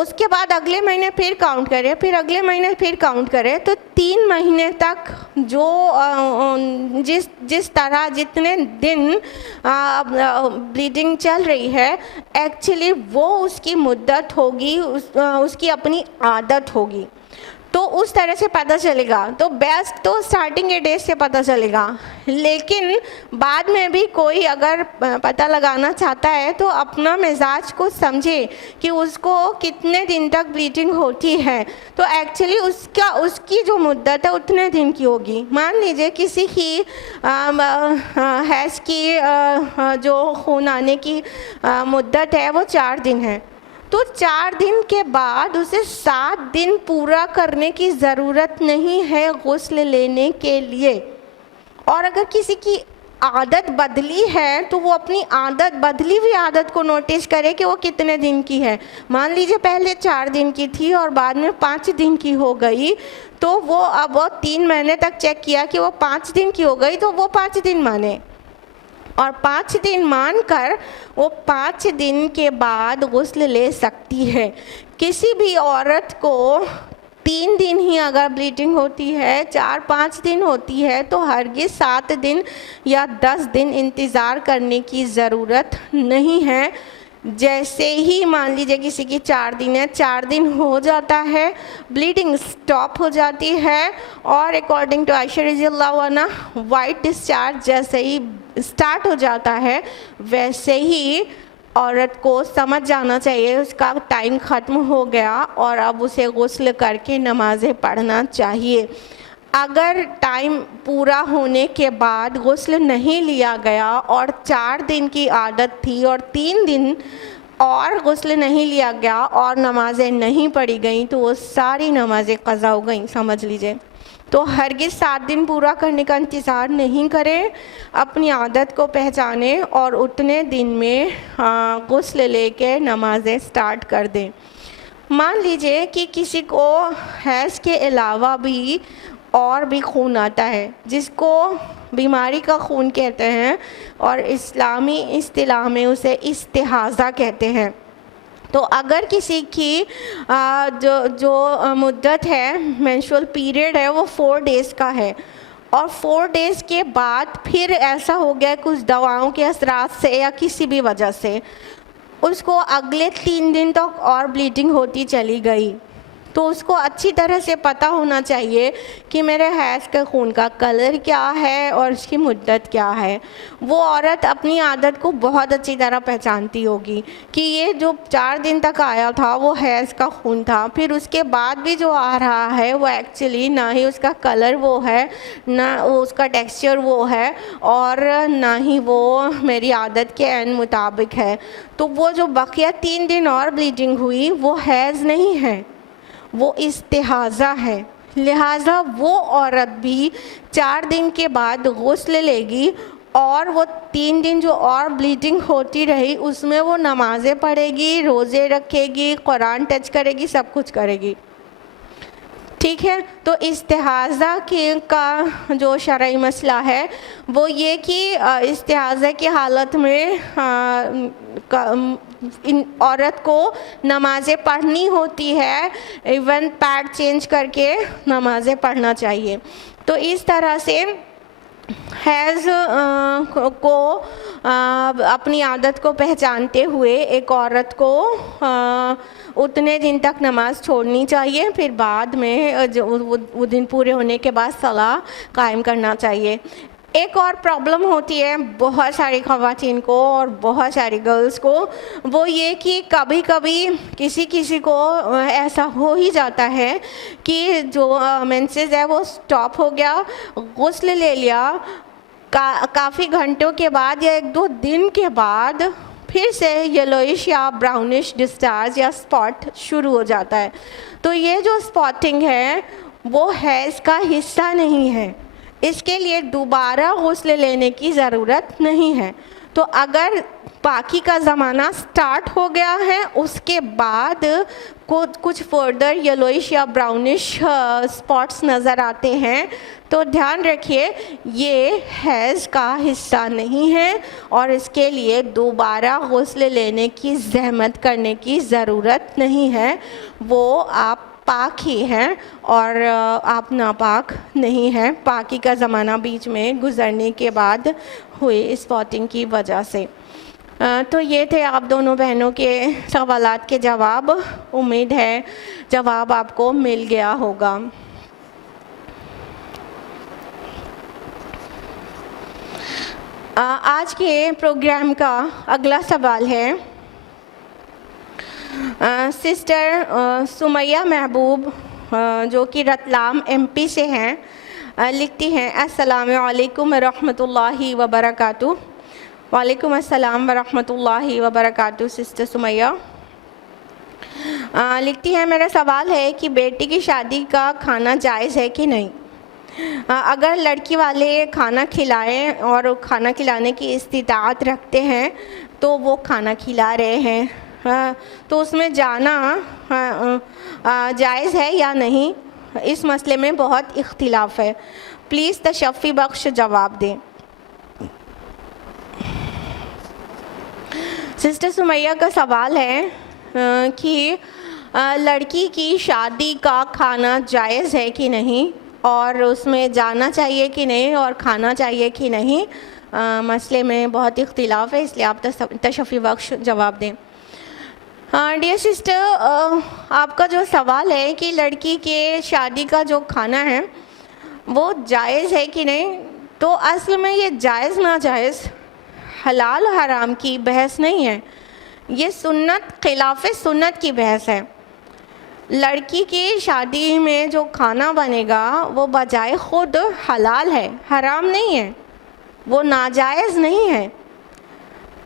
اس کے بعد اگلے مہینے پھر کاؤنٹ کرے، پھر اگلے مہینے پھر کاؤنٹ کرے، تو 3 مہینے تک جو جس طرح جتنے دن بلیڈنگ چل رہی ہے ایکچولی وہ اس کی مدت ہوگی، اس کی اپنی عادت ہوگی، تو اس طرح سے پتہ چلے گا. تو بیسٹ تو سٹارٹنگ کے ڈیز سے پتہ چلے گا، لیکن بعد میں بھی کوئی اگر پتہ لگانا چاہتا ہے تو اپنا مزاج کو سمجھے کہ اس کو کتنے دن تک بلیڈنگ ہوتی ہے، تو ایکچولی اس کی جو مدت ہے اتنے دن کی ہوگی. مان لیجئے کسی کی حیض کی جو خون آنے کی مدت ہے وہ 4 دن ہے، تو 4 دن کے بعد اسے 7 دن پورا کرنے کی ضرورت نہیں ہے غسل لینے کے لیے. اور اگر کسی کی عادت بدلی ہے تو وہ اپنی بدلی ہوئی عادت کو نوٹس کرے کہ وہ کتنے دن کی ہے. مان لیجئے پہلے 4 دن کی تھی اور بعد میں 5 دن کی ہو گئی، تو وہ اب 3 مہینے تک چیک کیا کہ وہ 5 دن کی ہو گئی، تو وہ 5 دن مانے، اور 5 دن مان کر وہ 5 دن کے بعد غسل لے سکتی ہے. کسی بھی عورت کو 3 دن ہی اگر بلیڈنگ ہوتی ہے، 4-5 دن ہوتی ہے، تو ہرگز 7 دن یا 10 دن انتظار کرنے کی ضرورت نہیں ہے. جیسے ہی مان لیجیے کسی کی 4 دن ہے، 4 دن ہو جاتا ہے، بلیڈنگ سٹاپ ہو جاتی ہے، اور اکارڈنگ ٹو عائشہ رضی اللہ عنہ وائٹ ڈسچارج جیسے ہی سٹارٹ ہو جاتا ہے ویسے ہی عورت کو سمجھ جانا چاہیے اس کا ٹائم ختم ہو گیا اور اب اسے غسل کر کے نمازیں پڑھنا چاہیے. اگر ٹائم پورا ہونے کے بعد غسل نہیں لیا گیا اور 4 دن کی عادت تھی اور 3 دن اور غسل نہیں لیا گیا اور نمازیں نہیں پڑھی گئیں تو وہ ساری نمازیں قضا ہو گئیں، سمجھ لیجئے. تو ہرگز 7 دن پورا کرنے کا انتظار نہیں کریں، اپنی عادت کو پہچانیں اور اتنے دن میں غسل لے کے نمازیں سٹارٹ کر دیں. مان لیجئے کہ کسی کو حیض کے علاوہ بھی اور بھی خون آتا ہے جس کو بیماری کا خون کہتے ہیں اور اسلامی اصطلاح میں اسے استحاضہ کہتے ہیں. تو اگر کسی کی جو مدت ہے مینسٹرول پیریڈ ہے وہ 4 ڈیز کا ہے اور 4 ڈیز کے بعد پھر ایسا ہو گیا کچھ دواؤں کے اثرات سے یا کسی بھی وجہ سے اس کو اگلے 3 دن تک اور بلیڈنگ ہوتی چلی گئی، تو اس کو اچھی طرح سے پتہ ہونا چاہیے کہ میرے حیض کے خون کا کلر کیا ہے اور اس کی مدت کیا ہے. وہ عورت اپنی عادت کو بہت اچھی طرح پہچانتی ہوگی کہ یہ جو 4 دن تک آیا تھا وہ حیض کا خون تھا، پھر اس کے بعد بھی جو آ رہا ہے وہ ایکچولی نہ ہی اس کا کلر وہ ہے، نہ اس کا ٹیکسچر وہ ہے، اور نہ ہی وہ میری عادت کے عین مطابق ہے. تو وہ جو بقیہ 3 دن اور بلیڈنگ ہوئی وہ حیض نہیں ہے، وہ استحاضہ ہے. لہٰذا وہ عورت بھی 4 دن کے بعد غسل لے گی اور وہ 3 دن جو اور بلیڈنگ ہوتی رہی اس میں وہ نمازیں پڑھے گی، روزے رکھے گی، قرآن ٹچ کرے گی، سب کچھ کرے گی. ٹھیک ہے. تو استحاضہ کا جو شرعی مسئلہ ہے وہ یہ کہ استحاضہ کی حالت میں عورت کو نمازیں پڑھنی ہوتی ہے، ایون پیڈ چینج کر کے نمازیں پڑھنا چاہیے. تو اس طرح سے حیض کو اپنی عادت کو پہچانتے ہوئے ایک عورت کو اتنے دن تک نماز چھوڑنی چاہیے، پھر بعد میں وہ دن پورے ہونے کے بعد صلاح قائم کرنا چاہیے. ایک اور پرابلم ہوتی ہے بہت ساری خواتین کو اور بہت ساری گرلز کو، وہ یہ کہ کبھی کبھی کسی کو ایسا ہو ہی جاتا ہے کہ جو مینسز ہے وہ سٹاپ ہو گیا، غسل لے لیا، کافی گھنٹوں کے بعد یا 1-2 دن کے بعد پھر سے یلوئش یا براؤنش ڈسچارج یا سپاٹ شروع ہو جاتا ہے. تو یہ جو سپاٹنگ ہے وہ حیض کا حصہ نہیں ہے، اس کے لیے دوبارہ غسل لینے کی ضرورت نہیں ہے. تو اگر پاکی کا زمانہ سٹارٹ ہو گیا ہے اس کے بعد کچھ فردر یلوئش یا براؤنش سپاٹس نظر آتے ہیں تو دھیان رکھیے یہ حیض کا حصہ نہیں ہے اور اس کے لیے دوبارہ غسل لینے کی زحمت کرنے کی ضرورت نہیں ہے، وہ آپ پاک ہی ہیں اور آپ ناپاک نہیں ہیں پاکی کا زمانہ بیچ میں گزرنے کے بعد ہوئے اسپاٹنگ کی وجہ سے۔ تو یہ تھے آپ دونوں بہنوں کے سوالات کے جواب، امید ہے جواب آپ کو مل گیا ہوگا۔ آج کے پروگرام کا اگلا سوال ہے سسٹر سمیہ محبوب جو کہ رتلام ایم پی سے ہیں، لکھتی ہیں السلام علیکم ورحمۃ اللہ وبرکاتہ۔ وعلیکم السلام ورحمۃ اللہ وبرکاتہ سسٹر سمیہ۔ لکھتی ہیں میرا سوال ہے کہ بیٹی کی شادی کا کھانا جائز ہے کہ نہیں؟ اگر لڑکی والے کھانا کھلائیں اور کھانا کھلانے کی استطاعت رکھتے ہیں تو وہ کھانا کھلا رہے ہیں، تو اس میں جانا جائز ہے یا نہیں؟ اس مسئلے میں بہت اختلاف ہے، پلیز تشفی بخش جواب دیں۔ سسٹر سمیہ کا سوال ہے کہ لڑکی کی شادی کا کھانا جائز ہے کہ نہیں اور اس میں جانا چاہیے کہ نہیں اور کھانا چاہیے کہ نہیں، مسئلے میں بہت اختلاف ہے، اس لیے آپ تشفی بخش جواب دیں۔ ڈیئر سسٹر، آپ کا جو سوال ہے کہ لڑکی کے شادی کا جو کھانا ہے وہ جائز ہے کہ نہیں، تو اصل میں یہ جائز ناجائز حلال حرام کی بحث نہیں ہے، یہ سنت خلاف سنت کی بحث ہے۔ لڑکی کی شادی میں جو کھانا بنے گا وہ بجائے خود حلال ہے، حرام نہیں ہے، وہ ناجائز نہیں ہے۔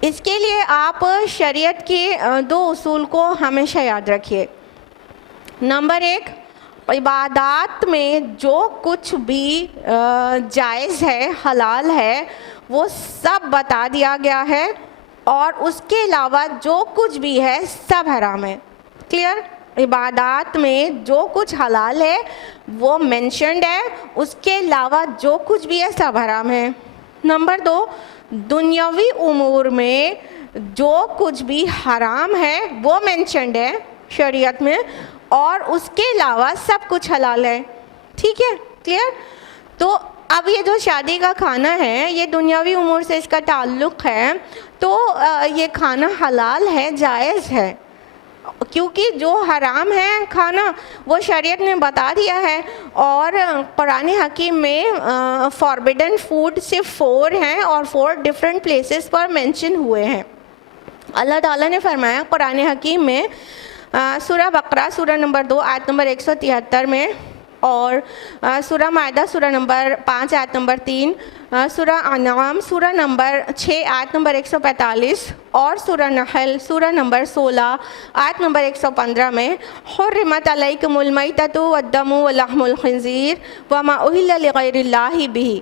اس کے لیے آپ شریعت کے دو اصول کو ہمیشہ یاد رکھیے۔ نمبر ایک، عبادات میں جو کچھ بھی جائز ہے حلال ہے وہ سب بتا دیا گیا ہے، اور اس کے علاوہ جو کچھ بھی ہے سب حرام ہے۔ کلیئر؟ عبادات میں جو کچھ حلال ہے وہ مینشنڈ ہے، اس کے علاوہ جو کچھ بھی ہے سب حرام ہے۔ نمبر دو، دنیاوی امور میں جو کچھ بھی حرام ہے وہ مینشنڈ ہے شریعت میں، اور اس کے علاوہ سب کچھ حلال ہے۔ ٹھیک ہے؟ کلیئر؟ تو اب یہ جو شادی کا کھانا ہے یہ دنیاوی امور سے اس کا تعلق ہے، تو یہ کھانا حلال ہے، جائز ہے، کیونکہ جو حرام ہے کھانا وہ شریعت نے بتا دیا ہے، اور قرآن حکیم میں فاربیڈن فوڈ صرف 4 ہیں اور 4 ڈفرینٹ پلیسز پر مینشن ہوئے ہیں۔ اللہ تعالیٰ نے فرمایا قرآن حکیم میں سورہ بقرہ سورہ نمبر 2 آیت نمبر 173 میں، اور سورہ مائدہ سورہ نمبر 5 آیت نمبر 3، سورہ انعام سورہ نمبر 6 آیت نمبر 145، اور سورہ نحل سورہ نمبر 16 آیت نمبر 115 میں حرمت علیکم المیتۃ والدم ولحم الخنزیر وما اہل لغیر اللہ بہ،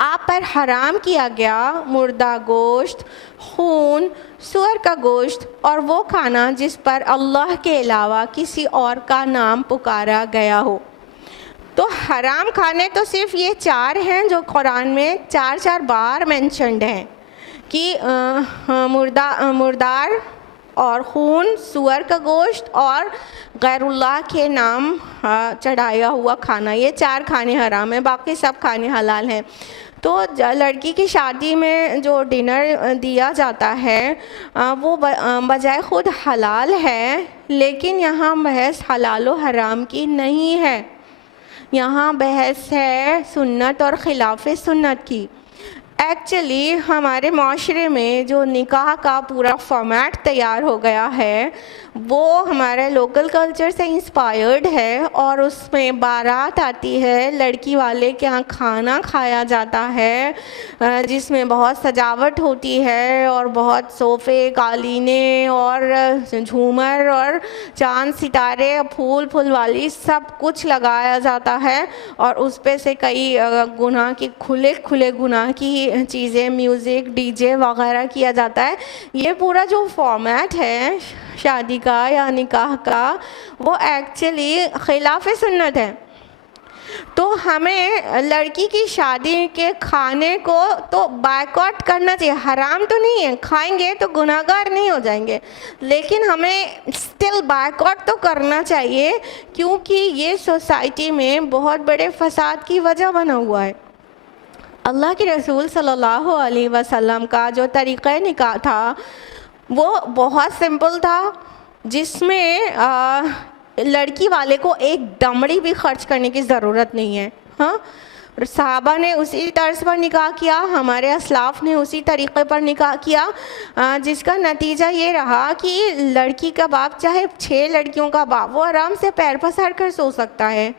آپ پر حرام کیا گیا مردہ گوشت، خون، سور کا گوشت اور وہ کھانا جس پر اللہ کے علاوہ کسی اور کا نام پکارا گیا ہو۔ تو حرام کھانے تو صرف یہ 4 ہیں جو قرآن میں 4 بار مینشنڈ ہیں کہ مردار اور خون، سور کا گوشت اور غیر اللہ کے نام چڑھایا ہوا کھانا، یہ 4 کھانے حرام ہیں، باقی سب کھانے حلال ہیں۔ تو لڑکی کی شادی میں جو ڈنر دیا جاتا ہے وہ بجائے خود حلال ہے، لیکن یہاں بحث حلال و حرام کی نہیں ہے، یہاں بحث ہے سنت اور خلاف سنت کی۔ ایکچولی ہمارے معاشرے میں جو نکاح کا پورا فارمیٹ تیار ہو گیا ہے وہ ہمارے لوکل کلچر سے انسپائرڈ ہے، اور اس میں بارات آتی ہے، لڑکی والے کے یہاں کھانا کھایا جاتا ہے جس میں بہت سجاوٹ ہوتی ہے اور بہت صوفے، قالینیں اور جھومر اور چاند ستارے، پھول والی سب کچھ لگایا جاتا ہے، اور اس پہ سے کئی گناہ کی کھلے گناہ کی چیزیں میوزک ڈی جے وغیرہ کیا جاتا ہے، یہ پورا جو فارمیٹ ہے شادی کا یا نکاح کا وہ ایکچولی خلاف سنت ہے۔ تو ہمیں لڑکی کی شادی کے کھانے کو تو بائیکاٹ کرنا چاہیے، حرام تو نہیں ہے، کھائیں گے تو گناہ گار نہیں ہو جائیں گے، لیکن ہمیں اسٹل بائیکاٹ تو کرنا چاہیے کیونکہ یہ سوسائٹی میں بہت بڑے فساد کی وجہ بنا ہوا ہے۔ اللہ کے رسول صلی اللہ علیہ وسلم کا جو طریقہ نکاح تھا وہ بہت سمپل تھا، جس میں لڑکی والے کو ایک دمڑی بھی خرچ کرنے کی ضرورت نہیں ہے۔ ہاں، صحابہ نے اسی طرز پر نکاح کیا، ہمارے اسلاف نے اسی طریقے پر نکاح کیا، جس کا نتیجہ یہ رہا کہ لڑکی کا باپ چاہے 6 لڑکیوں کا باپ وہ آرام سے پیر پسار کر سو سکتا ہے،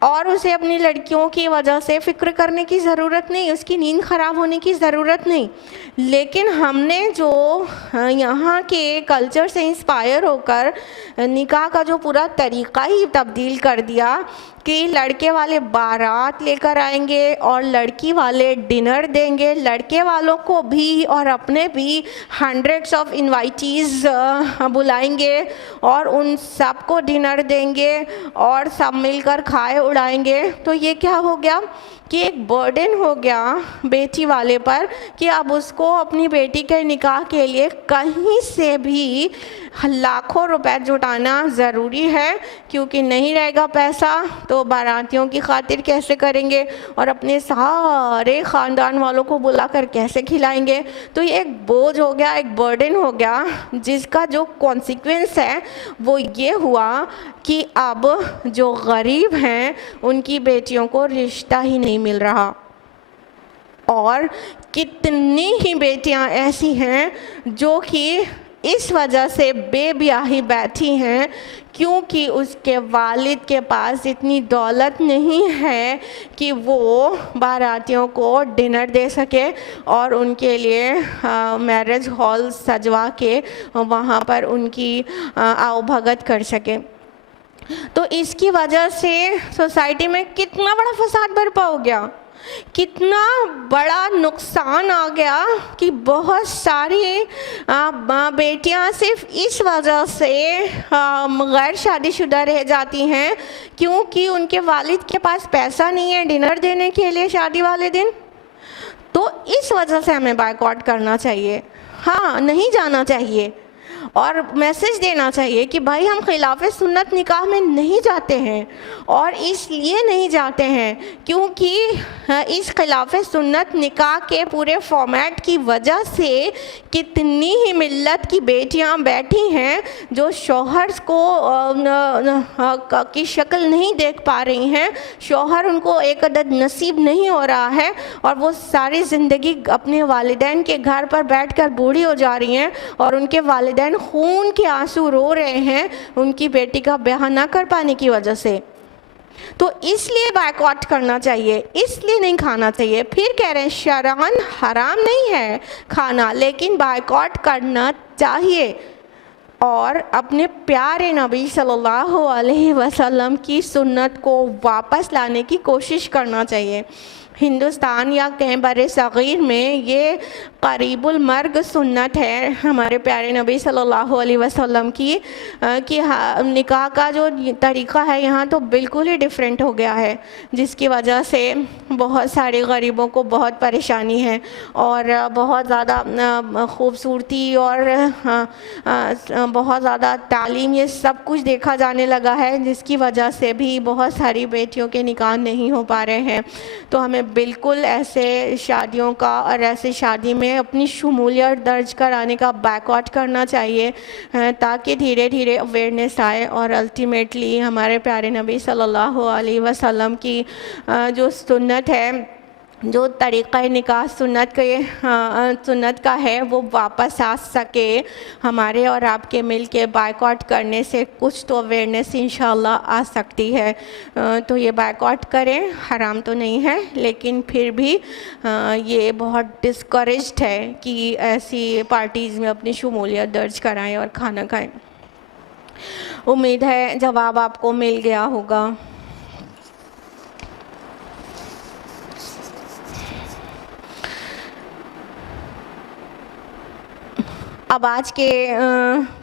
اور اسے اپنی لڑکیوں کی وجہ سے فکر کرنے کی ضرورت نہیں، اس کی نیند خراب ہونے کی ضرورت نہیں۔ لیکن ہم نے جو یہاں کے کلچر سے انسپائر ہو کر نکاح کا جو پورا طریقہ ہی تبدیل کر دیا کہ لڑکے والے بارات لے کر آئیں گے اور لڑکی والے ڈنر دیں گے، لڑکے والوں کو بھی اور اپنے بھی ہنڈریڈس آف انوائٹیز بلائیں گے اور ان سب کو ڈنر دیں گے اور سب مل کر کھائے اڑائیں گے۔ تو یہ کیا ہو گیا کہ ایک برڈن ہو گیا بیٹی والے پر کہ اب اس کو اپنی بیٹی کے نکاح کے لیے کہیں سے بھی لاکھوں روپے جٹانا ضروری ہے، کیونکہ نہیں رہے گا پیسہ تو باراتیوں کی خاطر کیسے کریں گے اور اپنے سارے خاندان والوں کو بلا کر کیسے کھلائیں گے۔ تو یہ ایک بوجھ ہو گیا، ایک برڈن ہو گیا، جس کا جو کانسیکوینس ہے وہ یہ ہوا کہ اب جو غریب ہیں ان کی بیٹیوں کو رشتہ ہی نہیں مل رہا، اور کتنی ہی بیٹیاں ایسی ہیں جو کہ اس وجہ سے بے بیاہی بیٹھی ہیں کیونکہ اس کے والد کے پاس اتنی دولت نہیں ہے کہ وہ باراتیوں کو ڈنر دے سکے اور ان کے لیے میرج ہال سجوا کے وہاں پر ان کی آؤ بھگت کر سکے۔ تو اس کی وجہ سے سوسائٹی میں کتنا بڑا فساد برپا ہو گیا، کتنا بڑا نقصان آ گیا کہ بہت ساری بیٹیاں صرف اس وجہ سے غیر شادی شدہ رہ جاتی ہیں کیونکہ ان کے والد کے پاس پیسہ نہیں ہے ڈنر دینے کے لیے شادی والے دن۔ تو اس وجہ سے ہمیں بائیکاٹ کرنا چاہیے، ہاں نہیں جانا چاہیے، اور میسج دینا چاہیے کہ بھائی ہم خلاف سنت نکاح میں نہیں جاتے ہیں، اور اس لیے نہیں جاتے ہیں کیونکہ اس خلاف سنت نکاح کے پورے فارمیٹ کی وجہ سے کتنی ہی ملت کی بیٹیاں بیٹھی ہیں جو شوہر کو کی شکل نہیں دیکھ پا رہی ہیں، شوہر ان کو ایک عدد نصیب نہیں ہو رہا ہے، اور وہ ساری زندگی اپنے والدین کے گھر پر بیٹھ کر بوڑھی ہو جا رہی ہیں اور ان کے والدین خون کے آنسو رو رہے ہیں ان کی بیٹی کا بیاہ نہ کر پانے کی وجہ سے۔ تو اس لیے بائیکاٹ کرنا چاہیے، اس لیے نہیں کھانا چاہیے۔ پھر کہہ رہے ہیں شرعاً حرام نہیں ہے کھانا، لیکن بائیکاٹ کرنا چاہیے، اور اپنے پیارے نبی صلی اللہ علیہ وسلم کی سنت کو واپس لانے کی کوشش کرنا چاہیے۔ ہندوستان یا کہیں بر صغیر میں یہ قریب المرگ سنت ہے ہمارے پیارے نبی صلی اللہ علیہ وسلم کی، کہ نکاح کا جو طریقہ ہے یہاں تو بالکل ہی ڈیفرنٹ ہو گیا ہے، جس کی وجہ سے بہت سارے غریبوں کو بہت پریشانی ہے، اور بہت زیادہ خوبصورتی اور بہت زیادہ تعلیم یہ سب کچھ دیکھا جانے لگا ہے، جس کی وجہ سے بھی بہت ساری بیٹیوں کے نکاح نہیں ہو پا رہے ہیں۔ تو ہمیں بالکل ایسے شادیوں کا اور ایسے شادی میں اپنی شمولیت درج کرانے کا بائیکاٹ کرنا چاہیے، تاکہ دھیرے دھیرے اویئرنیس آئے، اور الٹیمیٹلی ہمارے پیارے نبی صلی اللہ علیہ وسلم کی جو سنت ہے، جو طریقہ نکاح سنت کا ہے وہ واپس آ سکے۔ ہمارے اور آپ کے مل کے بائیکاٹ کرنے سے کچھ تو اویئرنیس انشاءاللہ آ سکتی ہے۔ تو یہ بائیکاٹ کریں، حرام تو نہیں ہے، لیکن پھر بھی یہ بہت ڈسکریجڈ ہے کہ ایسی پارٹیز میں اپنی شمولیت درج کرائیں اور کھانا کھائیں۔ امید ہے جواب آپ کو مل گیا ہوگا۔ اب آج کے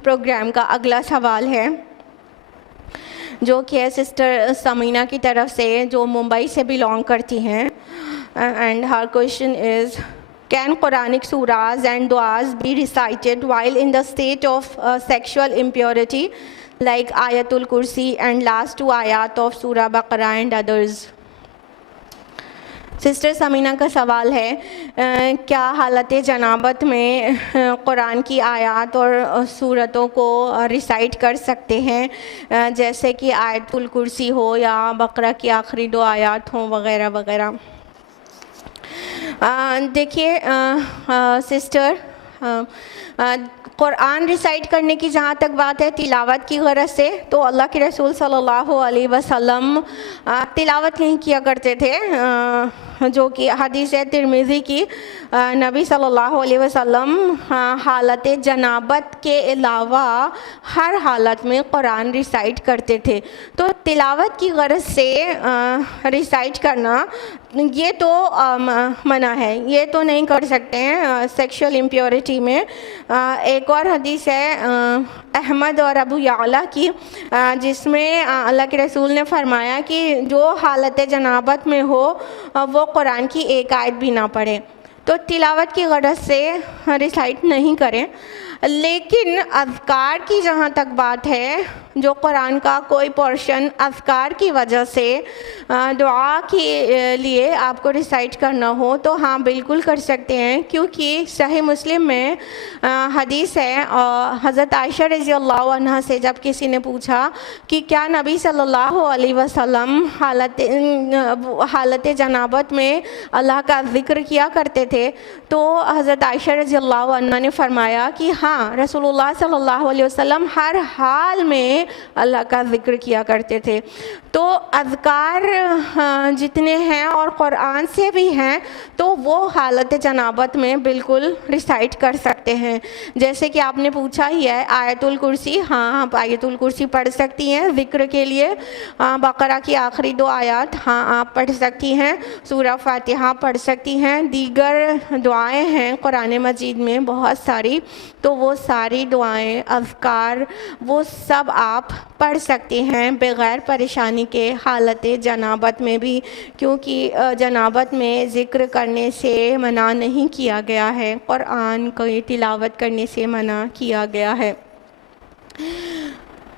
پروگرام کا اگلا سوال ہے جو کہ سسٹر سمینہ کی طرف سے جو ممبئی سے بلانگ کرتی ہیں. And Hare question is Can Quranic surahs and du'as be recited while in the state of sexual impurity like Ayatul Kursi and last 2 ayat of Surah Baqarah and others? Sister Samina کا سوال ہے کیا حالت جنابت میں قرآن کی آیات اور سورتوں کو ریسائٹ کر سکتے ہیں جیسے کہ آیت الکرسی ہو یا بقرہ کی آخری 2 آیات ہوں وغیرہ وغیرہ؟ دیکھیے سسٹر، قرآن ریسائٹ کرنے کی جہاں تک بات ہے تلاوت کی غرض سے، تو اللہ کے رسول صلی اللہ علیہ وسلم تلاوت نہیں کیا کرتے تھے، جو کہ حدیث ہے ترمذی کی. نبی صلی اللہ علیہ وسلم حالت جنابت کے علاوہ ہر حالت میں قرآن ریسائٹ کرتے تھے. تو تلاوت کی غرض سے ریسائٹ کرنا یہ تو منع ہے، یہ تو نہیں کر سکتے ہیں سیکشول امپیورٹی میں. ایک اور حدیث ہے احمد اور ابو یعلا کی، جس میں اللہ کے رسول نے فرمایا کہ جو حالت جنابت میں ہو وہ قرآن کی ایک آیت بھی نہ پڑھے. تو تلاوت کی غرض سے ریسائٹ نہیں کریں. لیکن اذکار کی جہاں تک بات ہے، جو قرآن کا کوئی پورشن اذکار کی وجہ سے دعا کے لیے آپ کو ریسائٹ کرنا ہو تو ہاں بالکل کر سکتے ہیں، کیونکہ صحیح مسلم میں حدیث ہے حضرت عائشہ رضی اللہ عنہا سے جب کسی نے پوچھا کہ کیا نبی صلی اللہ علیہ وسلم حالت جنابت میں اللہ کا ذکر کیا کرتے تھے، تو حضرت عائشہ رضی اللہ عنہا نے فرمایا کہ ہاں رسول اللہ صلی اللہ علیہ وسلم ہر حال میں اللہ کا ذکر کیا کرتے تھے. تو اذکار جتنے ہیں اور قرآن سے بھی ہیں تو وہ حالت جنابت میں بالکل ریسائٹ کر سکتے ہیں. جیسے کہ آپ نے پوچھا ہی ہے آیت الکرسی، ہاں آپ آیت الکرسی پڑھ سکتی ہیں ذکر کے لیے. بقرہ کی آخری 2 آیات ہاں آپ پڑھ سکتی ہیں. سورہ فاتحہ پڑھ سکتی ہیں. دیگر دعائیں ہیں قرآن مجید میں بہت ساری، تو وہ ساری دعائیں اذکار وہ سب آپ پڑھ سکتی ہیں بغیر پریشانی کے حالت جنابت میں بھی، کیونکہ جنابت میں ذکر کرنے سے منع نہیں کیا گیا ہے، قرآن کی تلاوت کرنے سے منع کیا گیا ہے.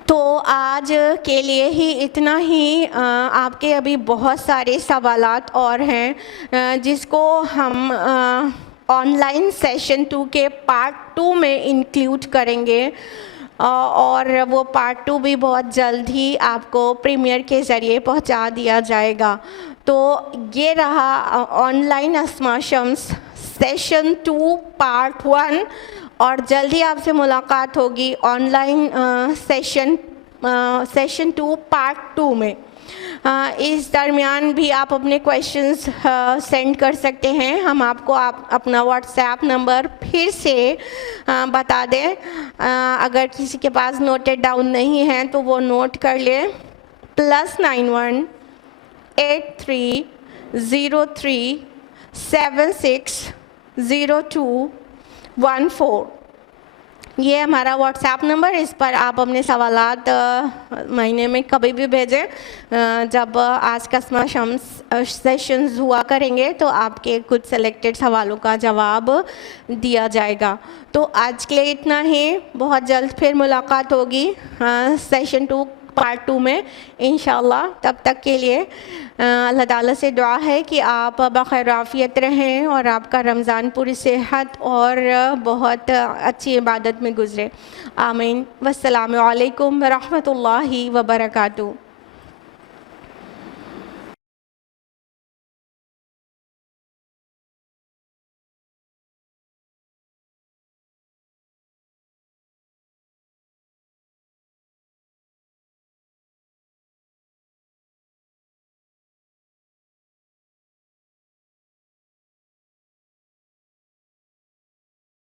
تو آج کے لیے ہی اتنا ہی. آپ کے ابھی بہت سارے سوالات اور ہیں جس کو ہم آن لائن سیشن 2 کے پارٹ 2 میں انکلیوڈ کریں گے، اور وہ پارٹ 2 بھی بہت جلد ہی آپ کو پریمیئر کے ذریعے پہنچا دیا جائے گا. تو یہ رہا on line Asma Shams session 2 part 1، اور جلدی آپ سے ملاقات ہوگی آن لائن سیشن 2 پارٹ 2 میں. اس درمیان بھی آپ اپنے کویشچنز سینڈ کر سکتے ہیں. ہم آپ کو اپنا واٹس ایپ نمبر پھر سے بتا دیں، اگر کسی کے پاس نوٹڈ ڈاؤن نہیں ہے تو وہ نوٹ کر لیں. +91 83 03 76 02 14 یہ ہمارا واٹس ایپ نمبر. اس پر آپ اپنے سوالات مہینے میں کبھی بھی بھیجیں. جب آج کا اسماء شمس سیشنز ہوا کریں گے تو آپ کے کچھ سلیکٹڈ سوالوں کا جواب دیا جائے گا. تو آج کے لیے اتنا ہی. بہت جلد پھر ملاقات ہوگی سیشن 2 پارٹ 2 میں انشاءاللہ. تب تک کے لیے اللہ تعالیٰ سے دعا ہے کہ آپ بخیر عافیت رہیں اور آپ کا رمضان پوری صحت اور بہت اچھی عبادت میں گزرے. آمین. والسلام علیکم ورحمۃ اللہ وبرکاتہ.